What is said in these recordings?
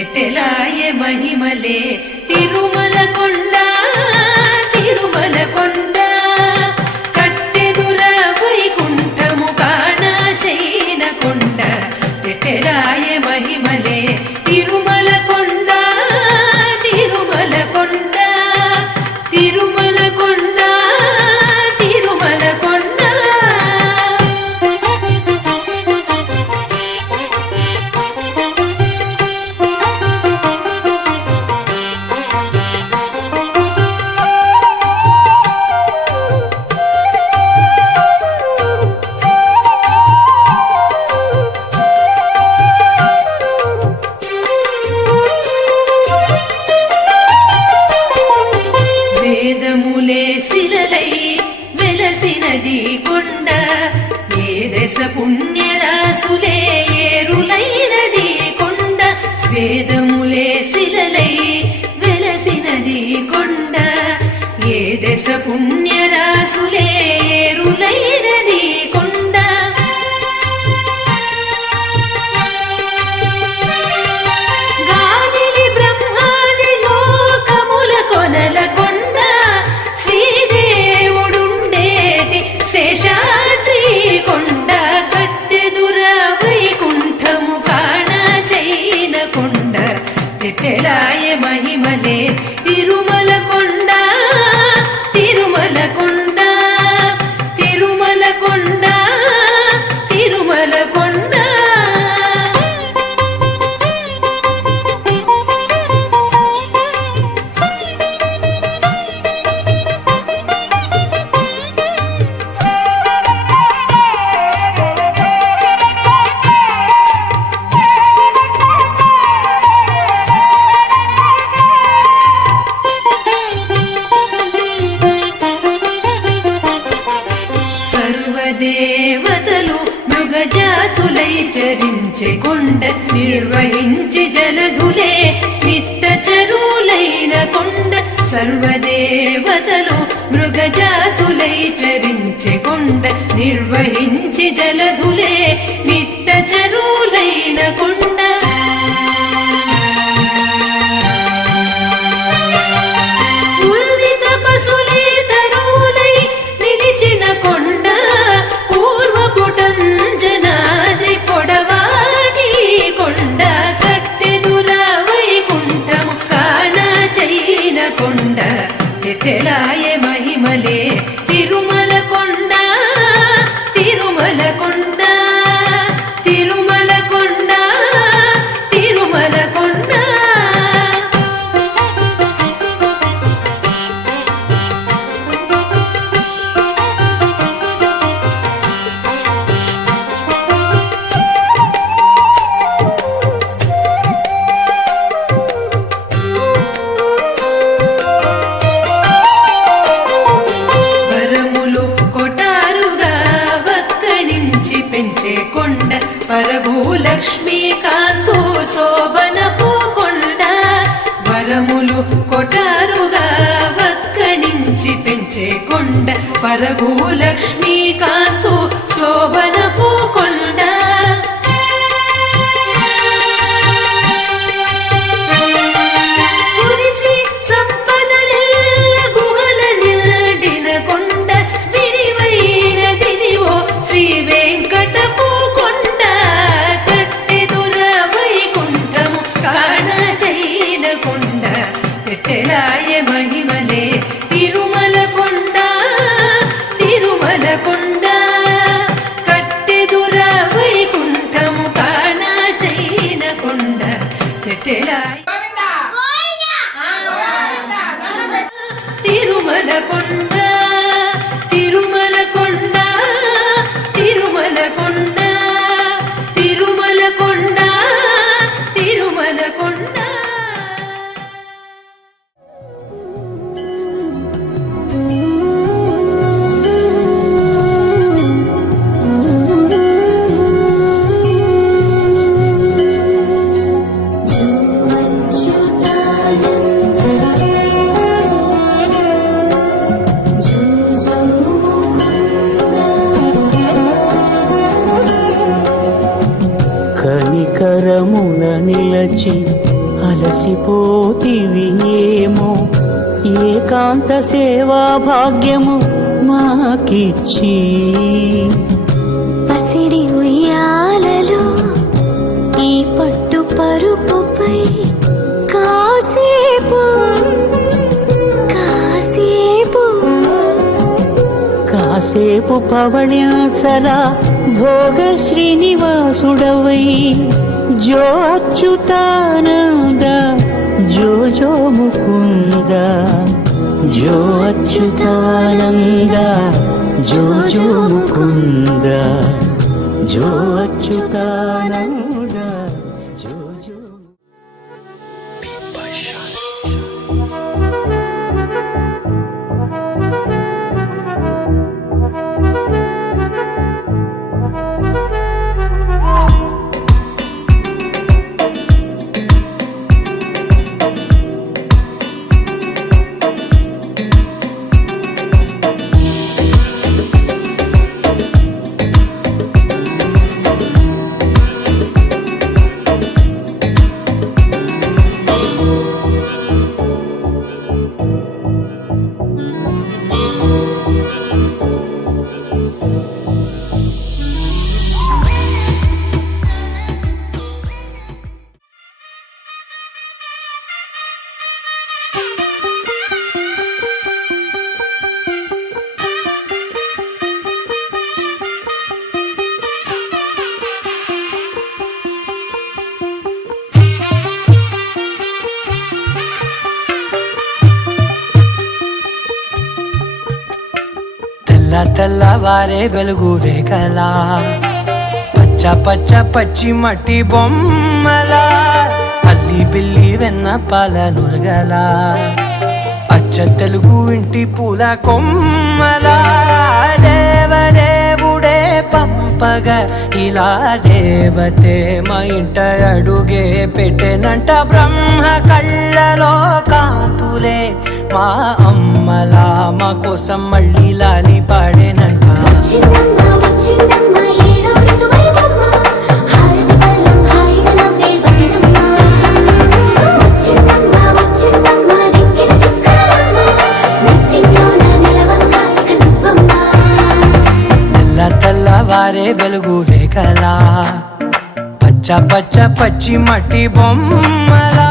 ఎట్టెలాయే మహిమలే తిరుమల కొండ తిరుమల కొండ కట్టెదుర వైకుంఠము కాణ చైన కొండ ఎట్టెలాయే మహిమలే తిరుమల కొండ తిరుమల కొండ తిరుమల కొండ తిరుమల కొండ వేదములే శిలలై వెలసినది కొండ ఏ దశ పుణ్యరాసులే ఏరులైనది కొండ వేదములే శిలలై వెలసినది కొండ ఏ దశ పుణ్యరాసులే ఏరులైనది కొండ గాలిలి బ్రహ్మాది లోకముల కొనల కొండ శ్రీదేవుడుండేటి శేషాద్రి కొండ కట్టెదుర వైకుంఠము కాణ చైన కొండ ఎట్టెలాయ మహిమలే తిరుమల కొండ తిరుమల కొండ తిరుమల కొండ తిరుమల కొండ సర్వదేవతలు మృగజాతులై చరించే కొండ నిర్వహించి జలధులే నిట్ట చరులైన కొండ సర్వదేవతలు మృగజాతులై చరించే కొండ నిర్వహించి జలధులే నిట్ట చరులైన కొండ పూర్విత పశులే తరువులై నిలిచిన కొండ పూర్వపుటంజనాద్రి పొడవాటి కొండ కట్టెదుర వైకుంఠము కాణ చైన కొండ ఎట్టెలాయ మహిమలే తిరుమల కొండ తిరుమల కొండ తిరుమల కొండ తిరుమల కొండ పరభూలక్ష్మీకాంతు శోభనపు కొండ వరములు కొటారుగా వక్కణించి పెంచే కొండ పరభూలక్ష్మీకాంతు శోభనపు కొండ కురిసి సంపదలెల్ల గుహల నిండిన కొండ విరివైన దిదివో శ్రీ వెంకటపు కొండ కట్టెదుర వైకుంఠము కాణ చైన కొండ ఎట్టెలాయ మహిమలే తిరుమల కొండ తిరుమల కొండ కట్టెదుర వైకుంఠము కాణ చైన కొండ ఎట్టెలాయ తిరుమల కొండ తిరుమల కొండ తిరుమల కొండ తిరుమల కొండ తిరుమల కొండ చూచి అలసిపోతివి ఏమో ఏకాంత సేవా భాగ్యము మాకిచ్చి పసిడి ఉయ్యాలలో ఈ పట్టు పరుపుపై కాసేపు కాసేపు కాసేపు పవళ్యాచల భోగ శ్రీనివాసుడవై జో అచ్యుతానంద జో జో ముకుంద జో అచ్యుతానంద జో జో ముకుంద జో అచ్యుతానంద జో జో తెల్లవారే వెలుగు రేఖలా పచ్చ పచ్చ పచ్చి మట్టి బొమ్మలా అల్లి బిల్లి వెన్న పాల నురగలా అచ్చ తెలుగు ఇంటి పూల కొమ్మలా దేవదేవుడే పంపగ ఇలా దేవతే మా ఇంట అడుగే పెట్టెనంట బ్రహ్మ కళ్ళలో కాంతులే మా అమ్మలా మా కోసం మళ్ళీ లాలి పాడేనంట తెల్లవారే వెలుగు రేఖలా పచ్చ పచ్చ పచ్చి మట్టి బొమ్మలా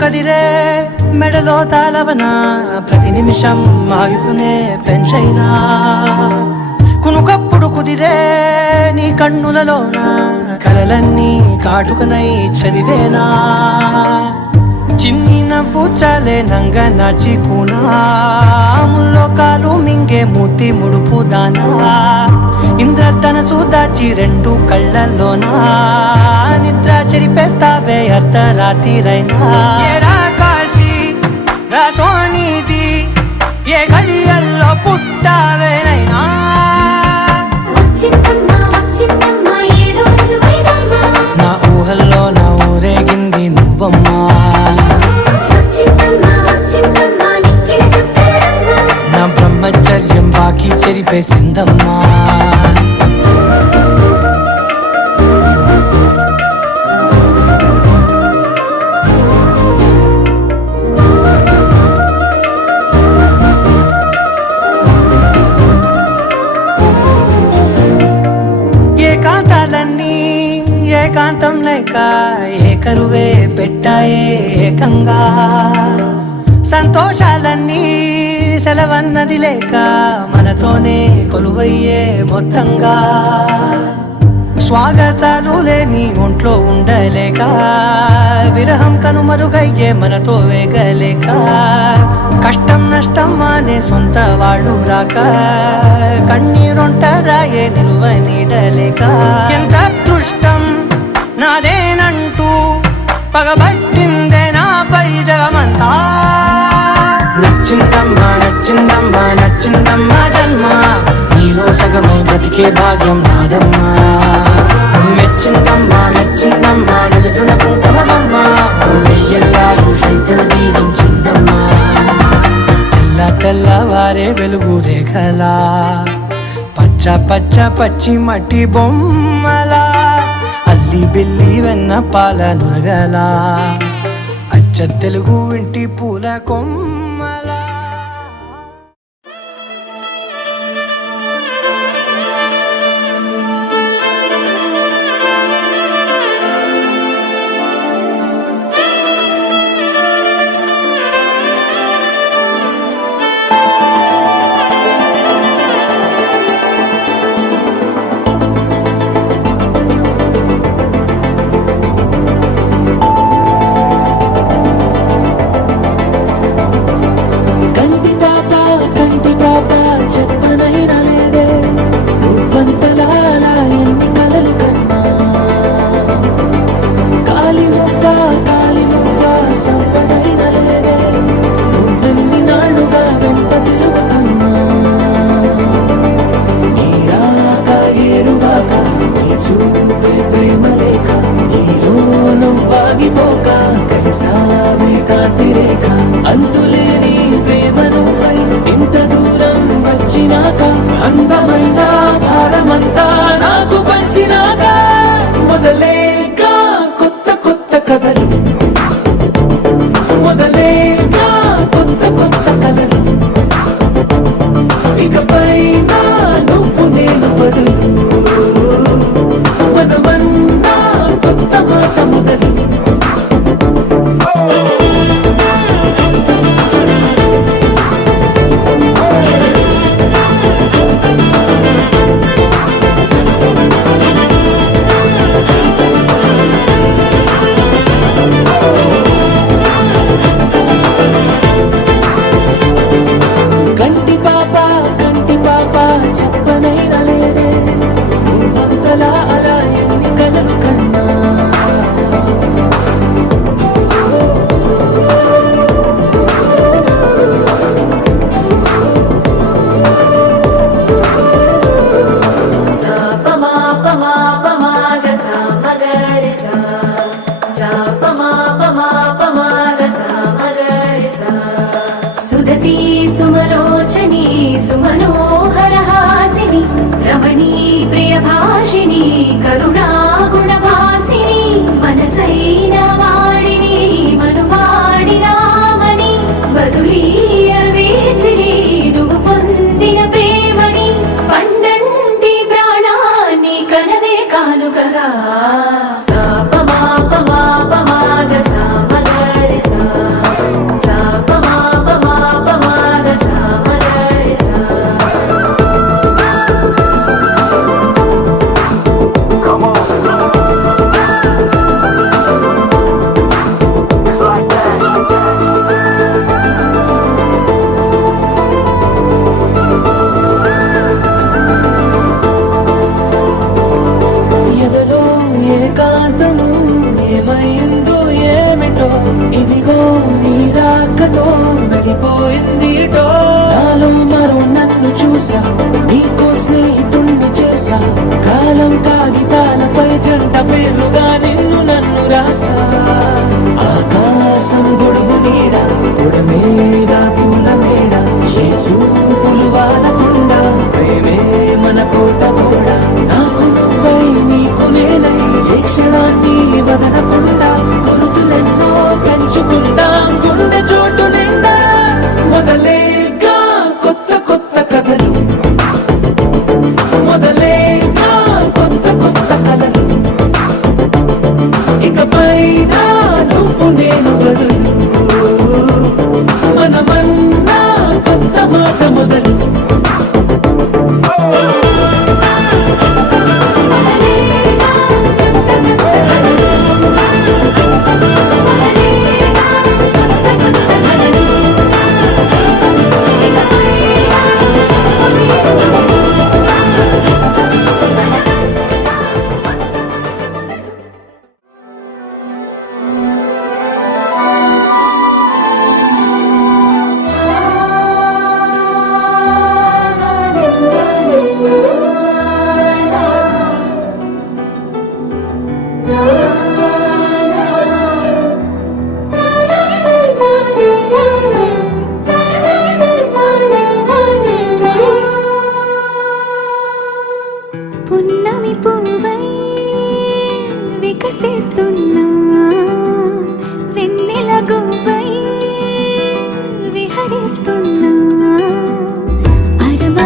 కదిరే మెడలో తాళవన ప్రతి నిమిషం ఆయుధునే పెంచైనా కునుకప్పుడు కుదిరే నీ కన్నులలోన కలలన్నీ కాటుకనై చదివేనా చిన్ని నవ్వు చాలే నంగ నాచి కూనాముల్లో కాలు మింగే మూతి ముడుపు దానా ఇంద్రధనసు దాచి రెండు కళ్ళల్లోనా నిద్ర చెరిపేస్తావే అర్ధరాత్రిరైనా కాశీ రాసోనిది ఏ గడియల్లో పుట్టావేనైనా నా ఊహల్లో నా ఊరేగింది నువ్వమ్మా నా బ్రహ్మచర్యం బాకీ చెరిపేసిందమ్మా ఏకాంతం లేక ఏకరువే పెట్టాయే ఏకంగా సంతోషాలన్నీ సెలవన్నది లేక మనతోనే కొలువయ్యే మొత్తంగా స్వాగతాలు లేని ఒంట్లో ఉండలేక విరహం కనుమరుగయ్యే మనతో వేగలేక కష్టం నష్టం అనే సొంత వాళ్ళు రాక కన్నీరొంటరాయే నిలువ నీడలేక ఎంత అదృష్టం నాదేనంటూ పగబట్టిందే నాపై జగమంతా నచ్చిందమ్మా నచ్చిందమ్మా నచ్చిందమ్మా జన్మ నీలో సగమై బ్రతికే భాగ్యం నాదమ్మా మెచ్చిందమ్మా మెచ్చిందమ్మా నలుదున కుంకుమమ్మా వెయ్యల్లా శంకరు దీవించిందమ్మా తెల్ల తెల్లవారే వెలుగు రేఖలా పచ్చ పచ్చ పచ్చి మట్టి బొమ్మలా అల్లి బిల్లి వెన్న పాల నురగలా అచ్చ తెలుగు ఇంటి పూల కొమ్మలా అంతులేని ప్రేమ నువ్వై ఇంత దూరం వచ్చినాక అందమైన భారమంతా నాకు పంచినాక మొదలేక కొత్త కొత్త కథలు మొదలేక కొత్త కొత్త కథలు ఇకపై నువ్వు నేను బదులు మనమన్నా కొత్త మాట మొదలు సుదతి సుమలోచని సుమనోహర హాసిని రమణీ ప్రియ భాషిని కరుణా గుణ భాసిని మనసైన వాడిని మనువాడినామని బదులీయ వేచిని నువ్వు పొందిన ప్రేమని పండంటి ప్రాణాన్ని కనవే కానుకగా ఇదిగో నీ రాకతో నడిపోయింది నాలో మరో నన్ను చూసా నీకో స్నేహితుణ్ణి చేసా కాలం కాగితాలపై జంట పేర్లుగా నిన్ను నన్ను రాసా ఆకాశం గొడుగు నీడ పొడమేడ పూల మేడ ఏ చూపులు వాలకుండా ప్రేమే మన కోట కూడా నాకు నువ్వై నీకు నేనై ఏ క్షణాన్ని వదలకుండా గుర్తులెన్నో పెంచుకుందాం గుండె చోటు నిండా మొదలేగా కొత్త కొత్త కథలు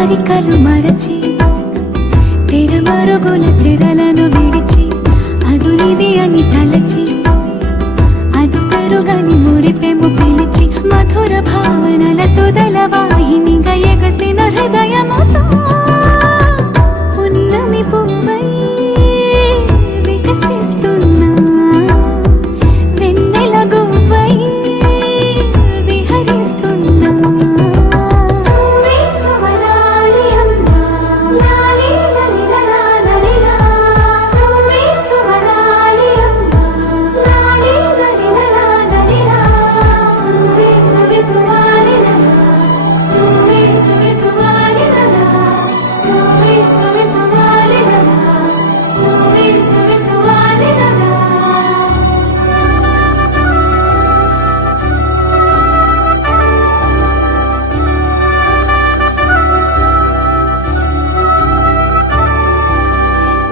అరమరికలు మరచి తెరమరుగుల చెరలను విడిచి అదునిది అని తలచి అది పెరుగని మురిపెము పిలిచి మధుర భావనల సుదల వాహినిగా ఎగసిన హృదయముతో పున్నమి పువ్వై వికసిస్తున్నా వెన్నెల గువ్వై విహరిస్తున్నా సువి సువనాలి అమ్మా లాలి లలిలా లలిలా సువి సువనాలి అమ్మా లాలి లలిలా లలిలా సువి సువి సువాలి లలా సువి సువి సువాలి లలా సువి సువి సువాలి లలా సువి సువి సువాలి లలా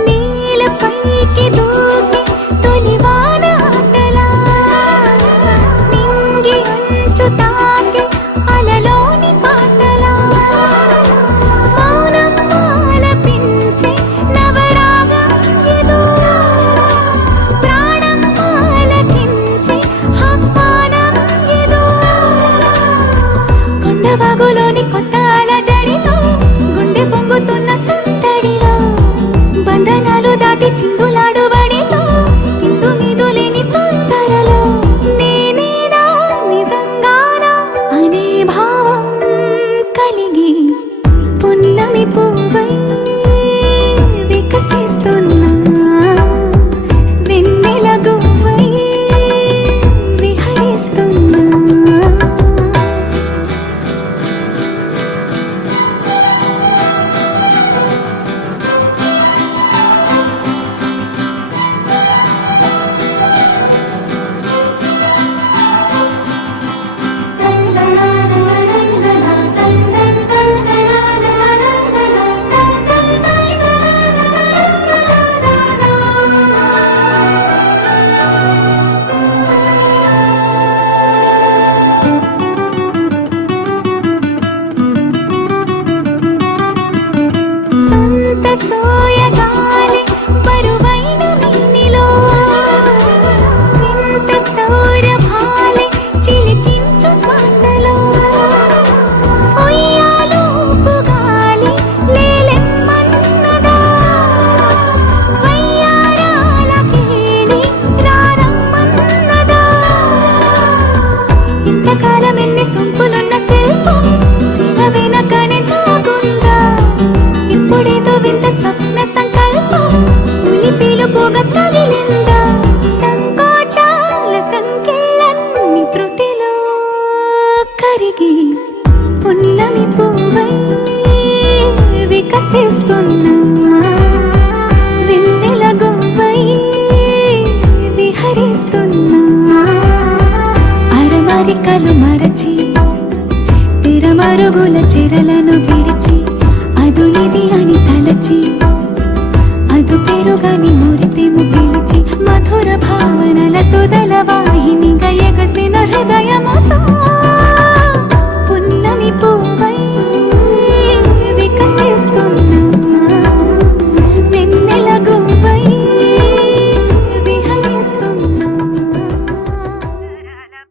నీలపైకి దూకి తొలివాన ఆటలా నింగి అంచు తాకి అలలోని పాటలా మౌనం ఆలపించే నవరాగం ఏదో ప్రాణం ఆలకించే ఆహ్వానం ఏదో కొండవాగులోని కొత్త అలజడిలో గుండె పొంగుతున్న సందడిలో బంధనాలు దాటి చిందులాడు బడిలో ఇందు మీదు లేని తొందరలో నేనేనా నిజంగానా అనే భావం కలిగి పున్నమి పువ్వై వికసిస్తున్నా వెన్నెల గువ్వై విహరిస్తున్నా సొంత సోయగాలి బరువైన మిన్నిలో ఇంత సౌరభాలి చిలికించు శ్వాసలో ఉయ్యాలూపు గాలి లేలెమ్మన్నదా వయ్యారాల కేళి రారమ్మన్నదా ఇంతకాలం ఎన్ని సొంపులున్న శిల్పం శిల వెనకనే దాగుందా ఇప్పుడేదో వింత స్వప్న సంకల్పం ఉలి పిలుపుగా తగిలిందా సంకోచాల సంఖ్యలన్నీ త్రుటిలో కరిగి పున్నమి పువ్వై వికసిస్తున్నా వెన్నెల గువ్వై విహరిస్తున్నా అరమరికలు మరచి తెరమరుగుల చెరలను విడిచి అదునిది అని తలచి అదు పెరుగని మురిపెము పిలిచి మధుర భావనల సుదల వాహినిగా ఎగసిన హృదయముతో పున్నమి పువ్వై వికసిస్తున్నా వెన్నెల గువ్వై విహరిస్తున్నా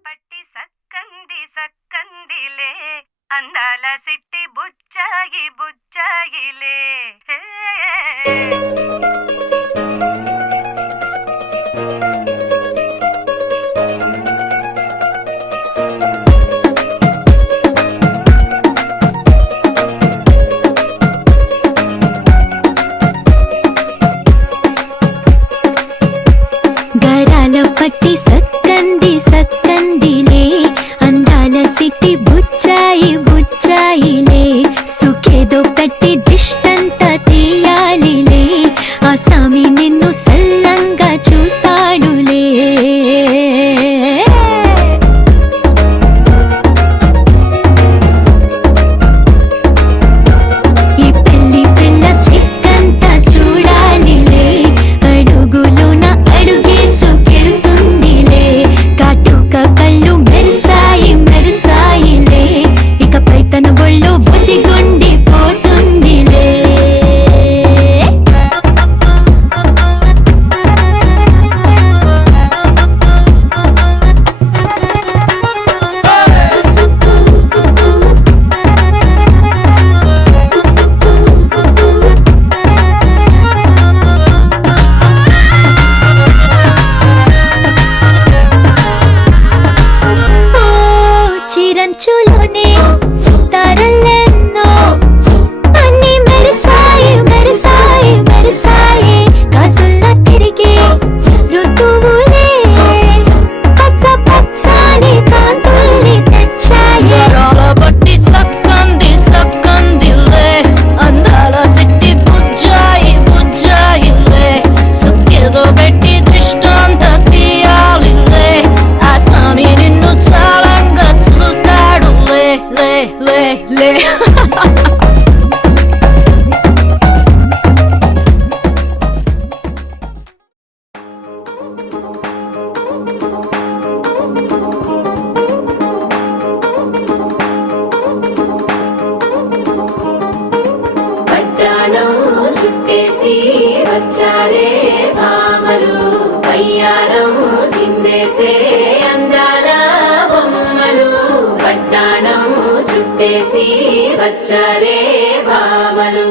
పట్టి సక్కంది సక్కందిలే అందాల సిట్టి బుచ్చాయి బుచ్చాయిలే వడ్డాణం చుట్టేసి వచ్చారే భామలు వయ్యారం చిందేసే అందాల బొమ్మలు వడ్డాణం చుట్టేసి వచ్చారే భామలు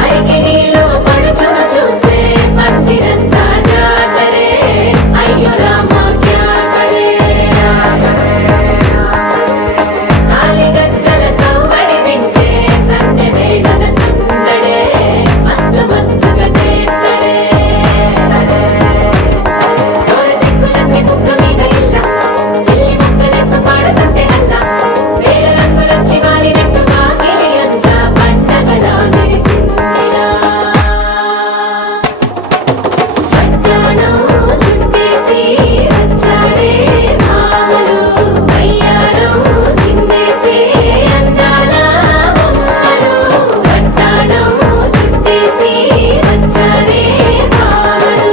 అరికిడిలో పడుచును చూస్తే మందిరంతా జాతరే అయ్యో రామ క్యా కరే కాలిగజ్జల సవ్వడి వింటే సంధ్య వేళన సందడే మస్తు మస్తుగా చేత్తడే డోలు సిక్కులన్నీ కుక్క మీద ఇల్ల పిల్లి ముక్కలేస్తూ పాడుతుంటే అల్ల వేల రంగులొచ్చి వాలినట్టుగా గిలి అంతా పండగలా మెరిసిందిలా వడ్డాణం చుట్టేసి వచ్చారే భామలు వయ్యారం చిందేసే అందాల బొమ్మలు వడ్డాణం చుట్టేసి వచ్చారే భామలు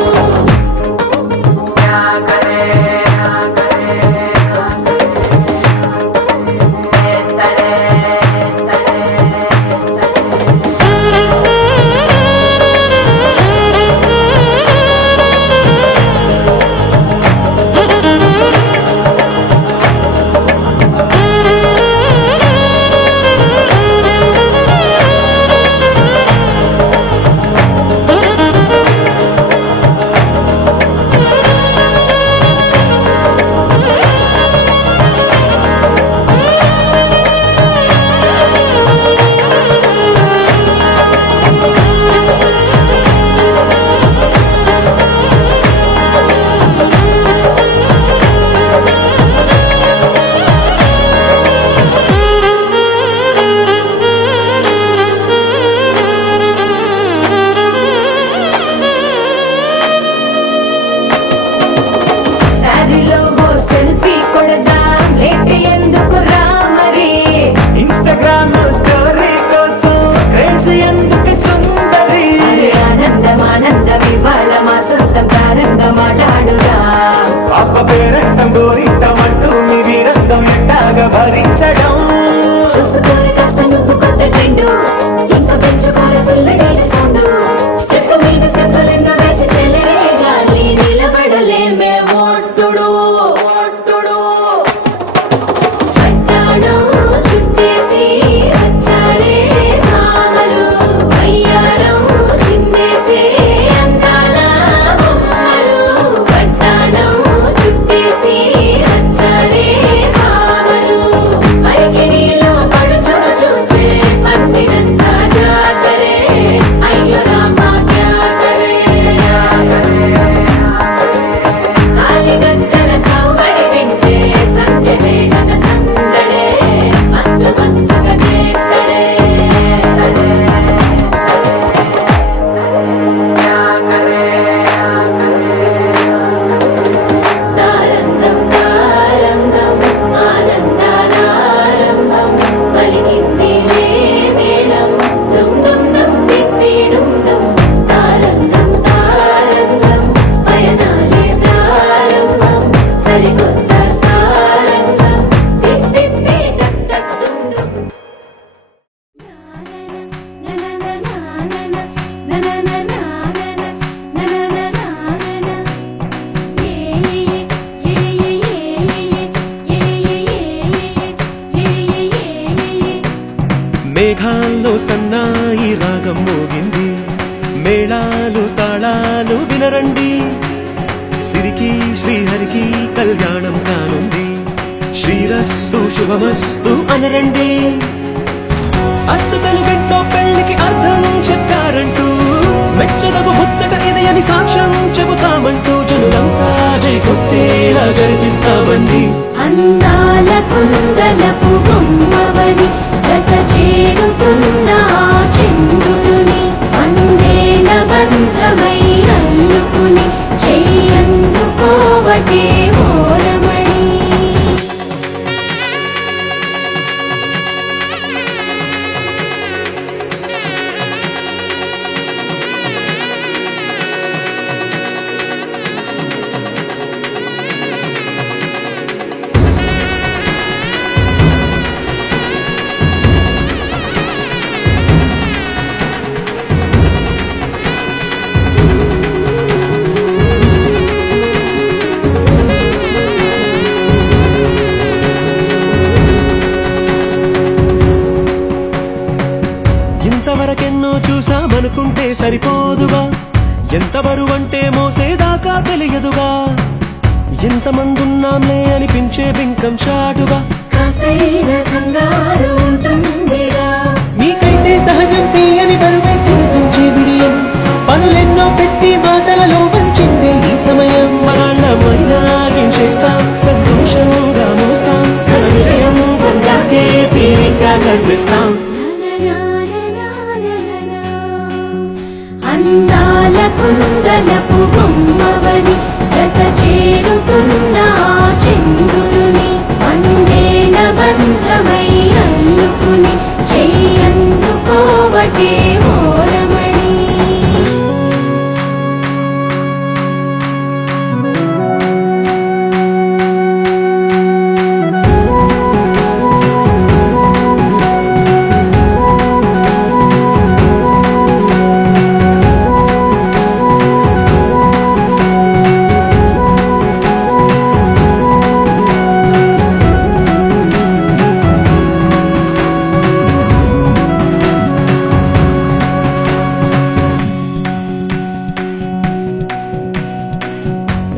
శారీలో ఓ సెల్ఫీ కొడదాం లేట్ ఎందుకు రామరి ఇన్స్టాగ్రామ్ స్టోరీ కోసం క్రేజీ ఎందుకు సుందరి ఆనందం ఆనందం ఇవాళ మా సొంతం తారంగా మాట్లాడురా పాప పేరంటం గోరింటం అంటూ మీ వీరంగం ఎట్టాగా భరించడం చూసుకోని కాస్త నువ్వు కొత్త ట్రెండ్ ఇంకా పెంచుకోలే ఫుల్ డీజే సౌండ్ స్టెప్ మీద స్టెప్పులెన్నో వేసి చెలరే గాలి నిలబడలేమే ఒట్టుడు ఒట్టుడు వడ్డాణం చుట్టేసి వచ్చారే భామలు వయ్యారం చిందేసే అందాల బొమ్మలు వడ్డాణం చుట్టేసి వచ్చారే భామలు అరికిడిలో పడుచును చూస్తే మందిరంతా జాతరే అయ్యో రామ క్యా కరే కాలిగజ్జల సవ్వడి వింటే సంధ్య వేళన సందడే మస్తు మస్తుగా చేత్తడే తారంగం తారంగం ఆనందానారంభం పలికింది రే మేళం డుమ్ డుమ్ డుమ్ తిప్పి డుమ్ డుమ్ తారంగం తారంగం పయనాలే ప్రారంభం సరికొత్త సారంగం తిప్పి టక్ టక్ డుమ్ డుమ్ మేఘాల్లో సన్నాయి రాగం మోగింది మేళాలు తాళాలు వినరండి సిరికి శ్రీహరికి కళ్యాణం కానుంది శ్రీరస్తు శుభమస్తు అనరండి అచ్చతలు బిడ్డో పెళ్లికి అర్థం చెప్పారంటూ మెచ్చదగు ముచ్చట ఇది అని సాక్ష్యం చెబుతామంటూ జనులంతా జై కొట్టేలా జరిపిస్తామండి అందాల కుందనపు బొమ్మవని జత చేరుతున్న ఆ చంద్రుని అందేల బంధమై అల్లుకుని చెయ్యందుకోవటే ఓరమణి మోసేదాకా తెలియదుగా, ఎంతమందున్నాంలే అనిపించే బింకం చాటుగా. కాస్తైన కంగారు ఉంటుందిరా, మీకైతే సహజం తీయని బరువే సిరసించే బిడియం, పనులెన్నో పెట్టి మాటలలో వంచిందే ఈ సమయం. వాళ్ళమైనా ఏం చేస్తాం, సంతోషంగా మోస్తాం, ఘన విజయం పొందాకే తీరిగ్గా కనిపిస్తాం. అందాల కుందనపు బొమ్మవని జత చేరుతున్న ఆ చంద్రుని, వందేళ్ల బంధమై అల్లుకుని చెయ్యందుకోవటే ఓరమణి.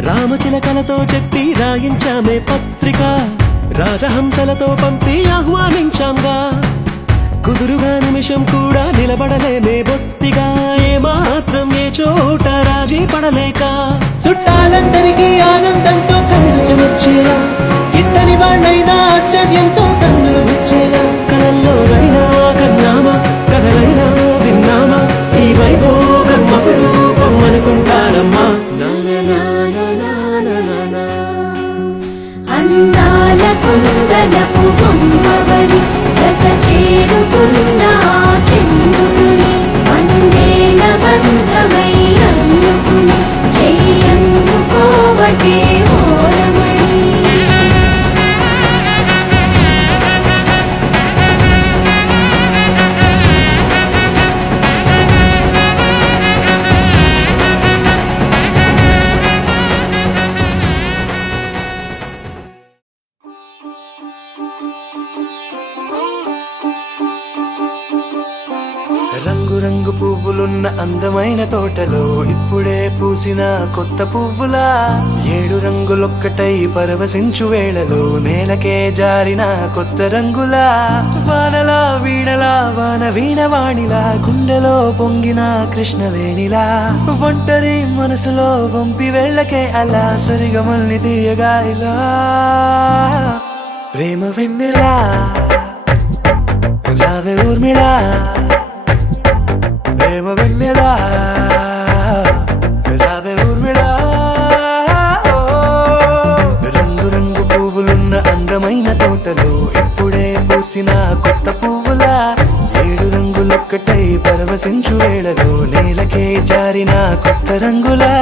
రామచిలకలతో చెప్పి రాయించామే పత్రిక, రాజహంసలతో పంపి ఆహ్వానించాంగా. కుదురుగా నిమిషం కూడా నిలబడలేమే బొత్తిగా, ఏమాత్రం ఏ చోట రాజీ పడలేక. చుట్టాలందరికీ ఆనందంతో కళ్ళు చెమర్చేలా, ఇద్దరి వాళ్ళైనా ఆశ్చర్యంతో కన్నులు విచ్చేలా. కలల్లోనైనా కన్నామా, కథలైనా విన్నామా, ఈ వైభోగం అపురూపం అనుకుంటారమ్మా. అందాల కుందనపు బొమ్మవని జత చేరుతున్న ఆ చంద్రుని, వందేళ్ల బంధమై అల్లుకుని చెయ్యందుకోవటే ఓరమణి. రంగురంగు పువ్వులున్న అందమైన తోటలో ఇప్పుడే పూసిన కొత్త పువ్వులా, 7 రంగులొక్కటై పరవశించు వేళలో నేలకే జారిన కొత్త రంగులా. వానలా వీణలా వాన వీణవాణిలా, గుండెలో పొంగిన కృష్ణవేణిలా, ఒంటరి మనసులో వంపి వెళ్ళకే అలా సరిగమల్ని తీయగా ఇలా. ప్రేమ వెన్నెలా రావే ఊర్మిళా, ప్రేమ వెన్నెలా రావే ఊర్మిళా. రంగురంగు పువ్వులున్న అందమైన తోటలో ఇప్పుడే పూసిన కొత్త పువ్వులా, 7 రంగులొక్కటై పరవశించు వేళలో నేలకే జారిన కొత్త రంగులా.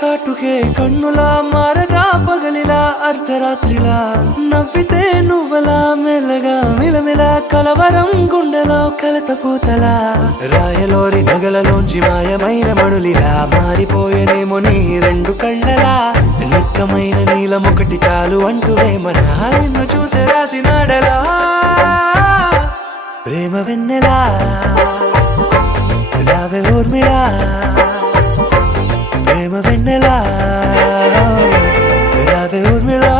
కాటుకే కన్నులా మారగా పగలిలా అర్ధరాత్రిలా, నవ్వితే నువ్వలా మెల్లగా మిలమిలా కలవరం గుండెలో కలతపూతలా. రాయలోరి నగలలోంచి మాయమైన మణులిలా మారిపోయేనేమో నీ 2 కళ్ళలా. నిక్కమైన నీలమొకటి చాలు అంటూ వేమన నిన్ను చూసే రాసినాడలా. ప్రేమ వెన్నెలా రావే ఊర్మిళా, ప్రేమ వెన్నెలా రావే ఊర్మిళా.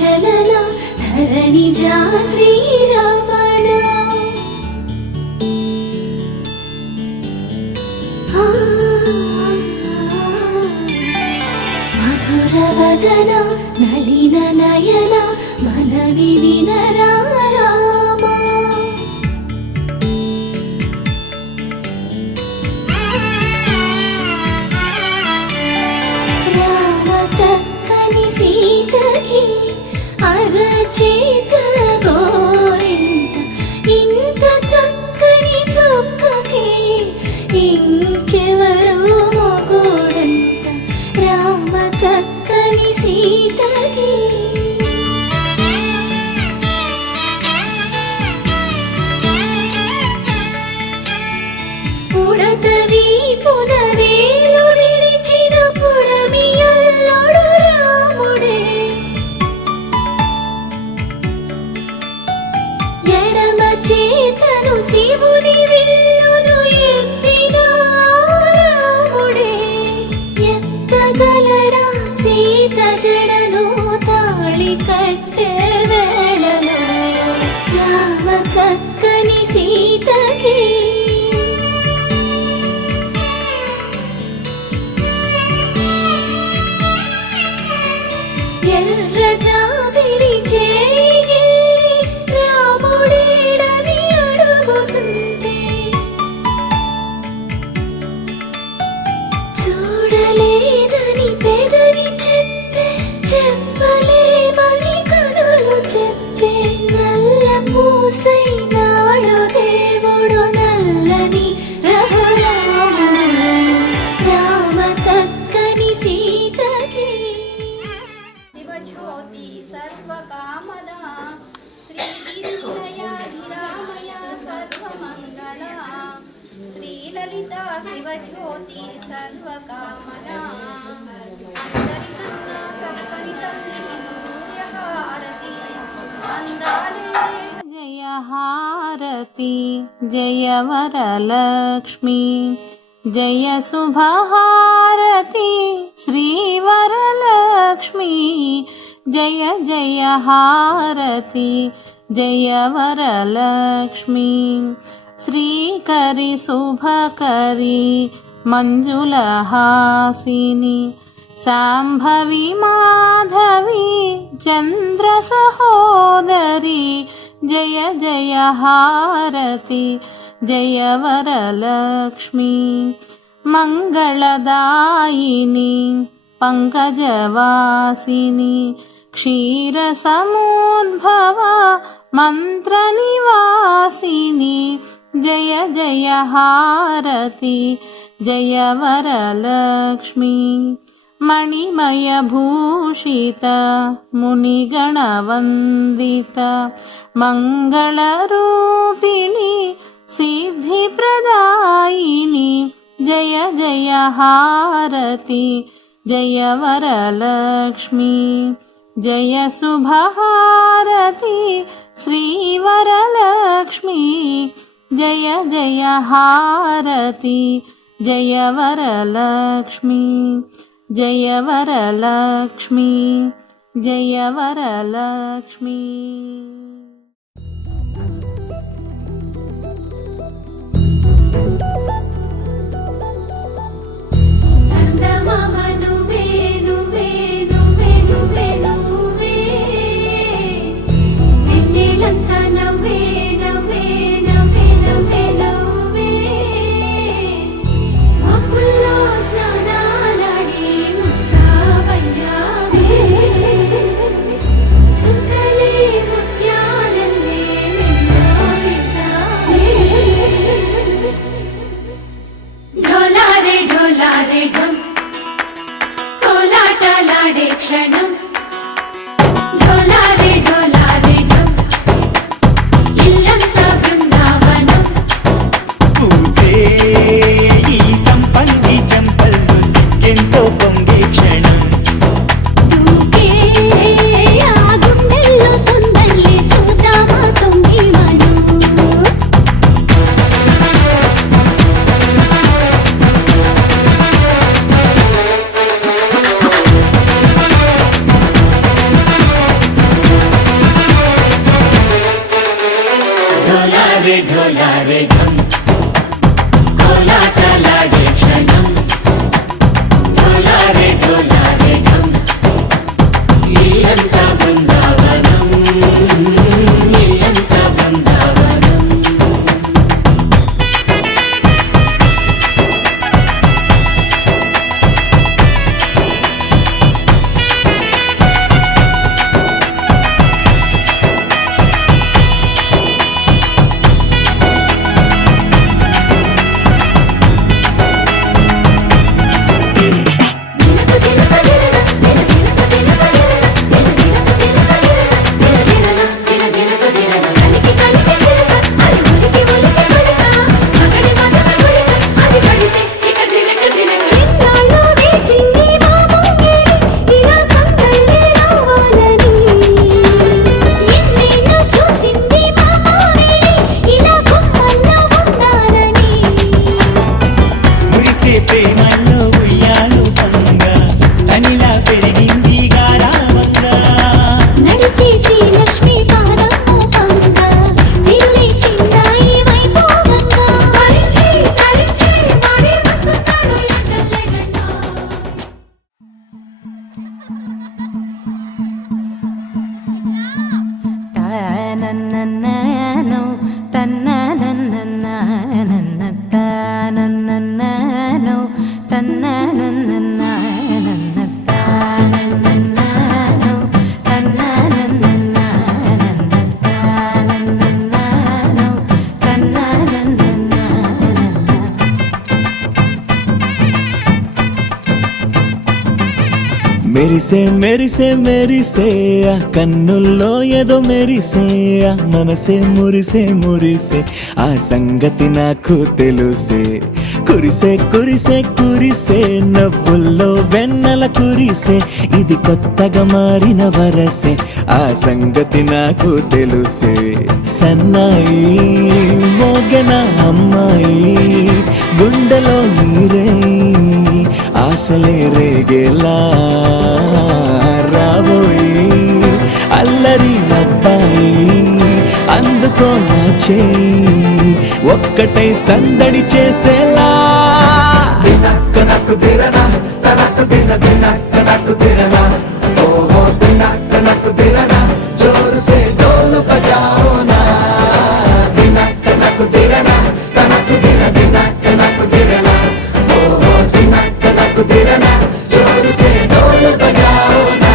చలన ధరణిజా శ్రీరమణ మధుర వదన నళిన నయన మనవి వినరా రామా రామ చక్కని సీతకి అరచేత గోరింట ఇంత చక్కని చుక్కకి ఇంకెవరు మొగుడంట రామ చక్కని సీతకి పుడత వీపున వేలు విరిచిన పుడమియల్లుడు రాముడే ఎడమ చేతను శివుని విల్లును ఎత్తిన రాముడే ఎత్తగలడా సీత జడను తాళి కట్టే వేళలో రామ చక్కని సీతకి ఎర్ర జాబిలి చేయి రాముడేడని అడుగుతుంటే చూడలేదని పెదవి చెప్పే చెప్పలేమని కనులు చెప్పే నల్ల పూసై నాడు దేవుడు నల్లని రఘురాముడు రామ చక్కని సీతకి శివజ్యోతి సర్వకామద శ్రీగిరిదయాధిరామయ సర్వమంగళ శ్రీలలిత శివజ్యోతి సర్వకామద అందరికన్నా చక్కని తల్లికి సూర్యహారతి అందాలే జయ హారతి జయ వరలక్ష్మి జయ శుభహారతి శ్రీవరలక్ష్మి జయ జయ హారతి జయ వరలక్ష్మి శ్రీకరి శుభకరి మంజులహాసిని శాంభవి మాధవి చంద్ర సహోదరి జయ జయ హారతి జయ వరలక్ష్మి మంగళదాయిని పంకజవాసిని క్షీరసముద్భవ మంత్రనివాసిని జయ జయ హారతి జయ వరలక్ష్మి మణిమయభూషిత మునిగణవందిత మంగళరూపిణి సిద్ధిప్రదాయిని జయ జయ హారతి జయ వరలక్ష్మి జయ శుభహారతి శ్రీవరలక్ష్మి జయ జయ హారతి జయ వరలక్ష్మి జయ వరలక్ష్మి జయ వరలక్ష్మి చందమామ నువ్వే నువ్వే నువ్వే నువ్వే నువ్వే వెన్నెలంతా నవ్వే నవ్వే నవ్వే నవ్వే నవ్వే మబ్బుల్లో స్నానాలాడి ముస్తాబయ్యావే చుక్కలే ముత్యాల ढोलारे ढोलारे ढम కోలాటలాడే క్షణం ढोलारे ढोलारे ढम ఇల్లంతా బృందావనం ఇల్లంతా బృందావనం మెరిసే మెరిసే మెరిసే ఆ కన్నుల్లో ఏదో మెరిసే ఆ మనసే మురిసే మురిసే ఆ సంగతి నాకు తెలుసే కురిసే కురిసే కురిసే నవ్వుల్లో వెన్నెల కురిసే ఇది కొత్తగా మారిన వరసే ఆ సంగతి నాకు తెలుసే సన్నాయి మోగన అమ్మాయి గుండెలో నీరే ఆశలే రేగేలా రాబోయి అల్లరి అబ్బాయి అందుకో నా చేయి ఒక్కటై సందడి చేసేలా దినక్క నాకు దిరనా తనకు దిన దినక్క నాకు దిరనా ఓహో దినక్క నాకు దిరనా జోరు సే డోలు బజాओ నా దినక్క నాకు దిరనా తనకు దిన దినక్క నాకు దిరనా ఓహో దినక్క నాకు దిరనా జోరు సే డోలు బజాओ నా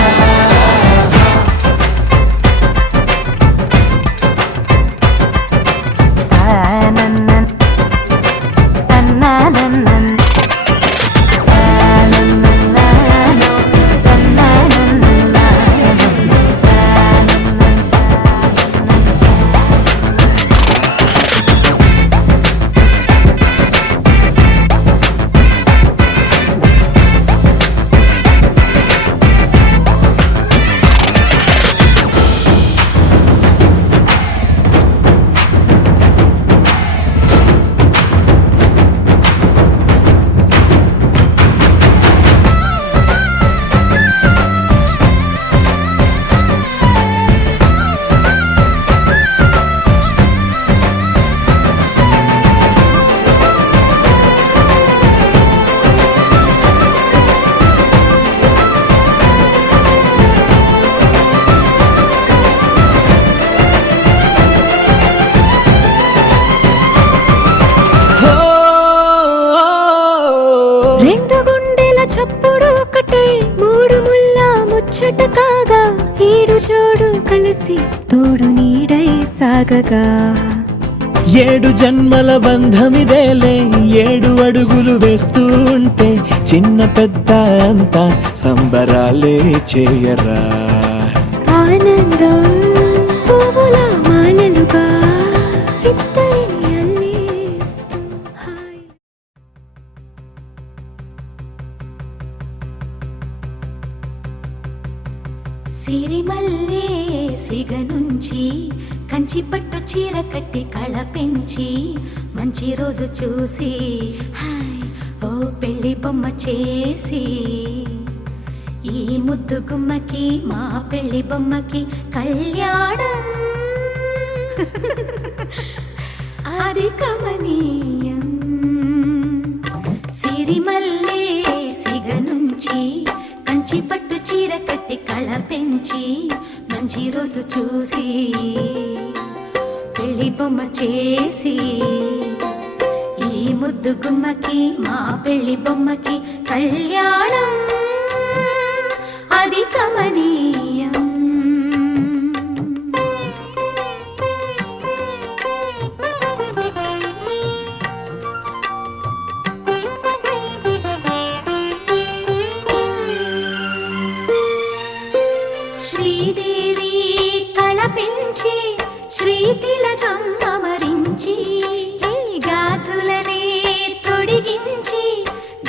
ముచ్చట కాగా ఏడు జోడు కలిసి తోడు నీడై సాగగా ఏడు జన్మల బంధమిదేలే ఏడు అడుగులు వేస్తూ ఉంటే చిన్న పెద్ద అంతా సంబరాలే చేయరా ఆనందం పువ్వుల మాలలుగా ఇద్దరిని అల్లేస్తూ హాయ్ సిరిమల్లే సిగ నుంచి కంచి పట్టు చీర కట్టి కళ పెంచి మంచి రోజు చూసి హాయ్ ఓ పెళ్లి బొమ్మ చేసి ఈ ముద్దు గుమ్మకి మా పెళ్లి బొమ్మకి కళ్యాణం అది కమనీయం సిరిమల్లే సిగ నుంచి కంచి పట్టు చీర కట్టి కళ పెంచి మంచి రోజు చూసి పెళ్లి బొమ్మ చేసి ఈ ముద్దు గుమ్మకి మా పెళ్లి బొమ్మకి కళ్యాణం అది కమనీయం శ్రీదేవి కళ పెంచి శ్రీతిలకం అమరించి గాజులనే తొడిగించి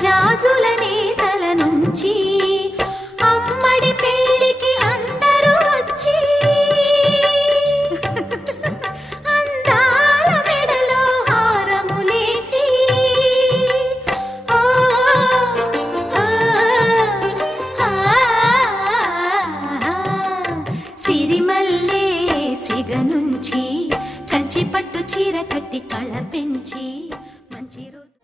జాజులనే తల నుంచి అమ్మడి పెళ్ళికి అందరూ వచ్చి అందాల మెడలో హారములేసి సిరిమల్లే సిగ నుంచి కంచి పట్టు చీర కట్టి కళ పెంచి మంచి రోజు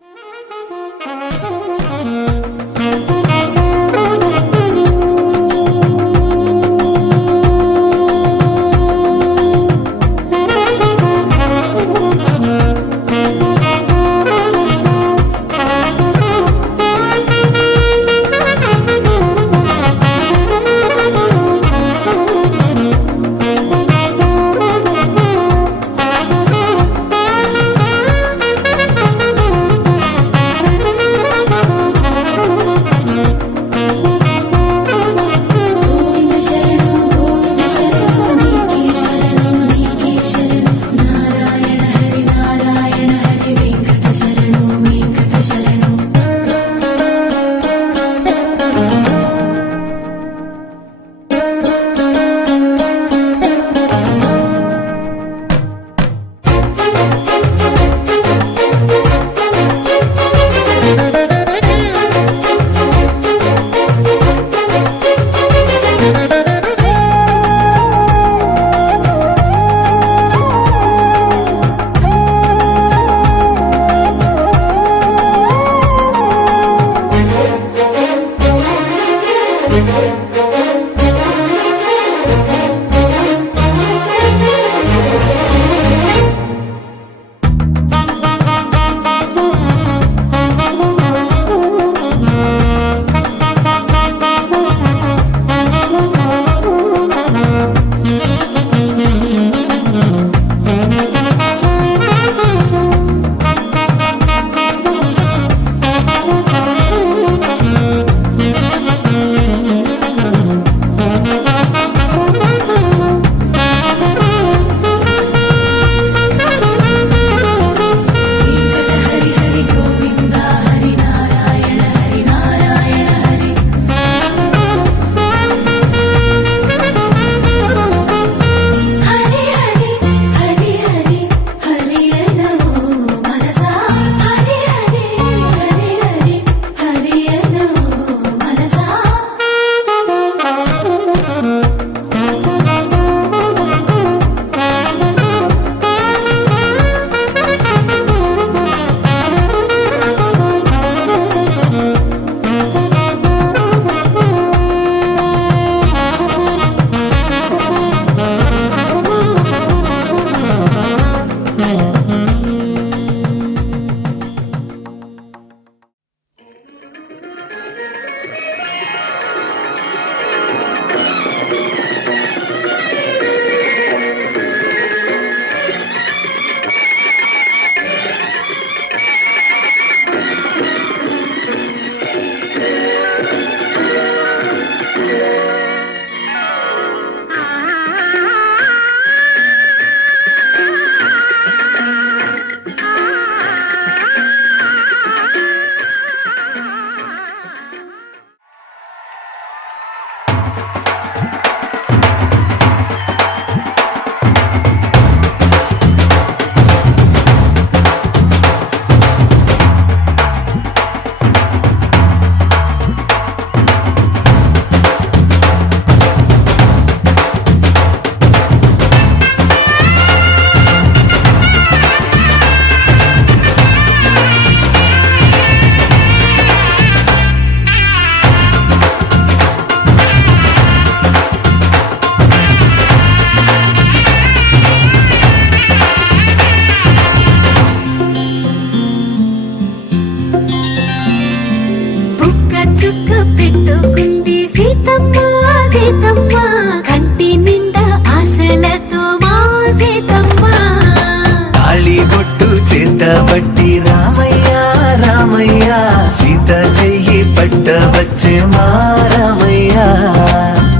ఇట్ట వచ్చే మారమయ్యా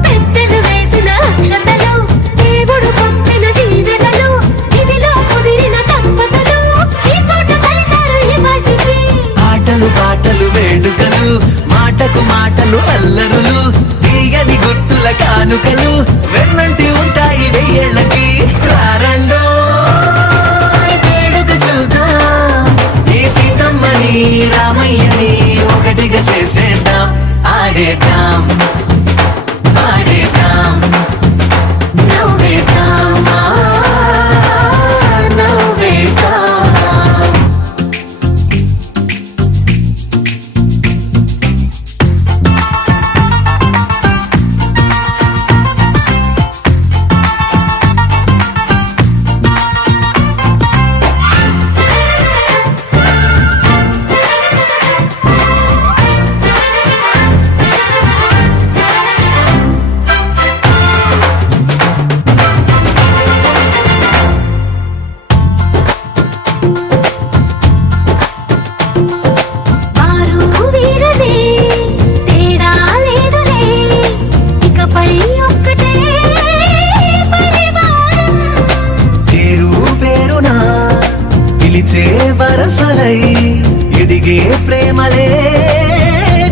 పెద్దలు వేసిన అక్షతలు దేవుడు పంపిన దీవెనలు ఇవిలో కుదిరిన దంపతులు ఈ చోట కలిశారు ఈ వాటికి ఆటలు పాటలు వేడుకలు మాటకు మాటలు అల్లరులు తీయని గుర్తుల కానుకలు వెన్నంటి ఉంటాయి వెయ్యేళ్ళకి రారండో వేడుక చూద్దాం ఈ సీతమ్మని రామయ్యని ఒకటిగా చేసేద్దాం ఆడేద్దాం పాడేద్దాం నవ్వేద్దాం నవ్వేద్దాం వారు వీరనే తేడా లేదులే ఇకపై ఒక్కటే పరివారం పేరు పేరునా పిలిచే వరసలై ఎదిగే ప్రేమలే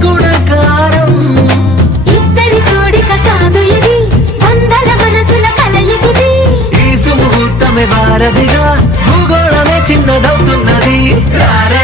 గుణకారం ఇద్దరి కోడిక కాదు ఇది వందల మనసుల కలయికిది ఈ సుముహూర్తమే వారధిగా భూగోళమే చిన్నదవుతున్నది రారా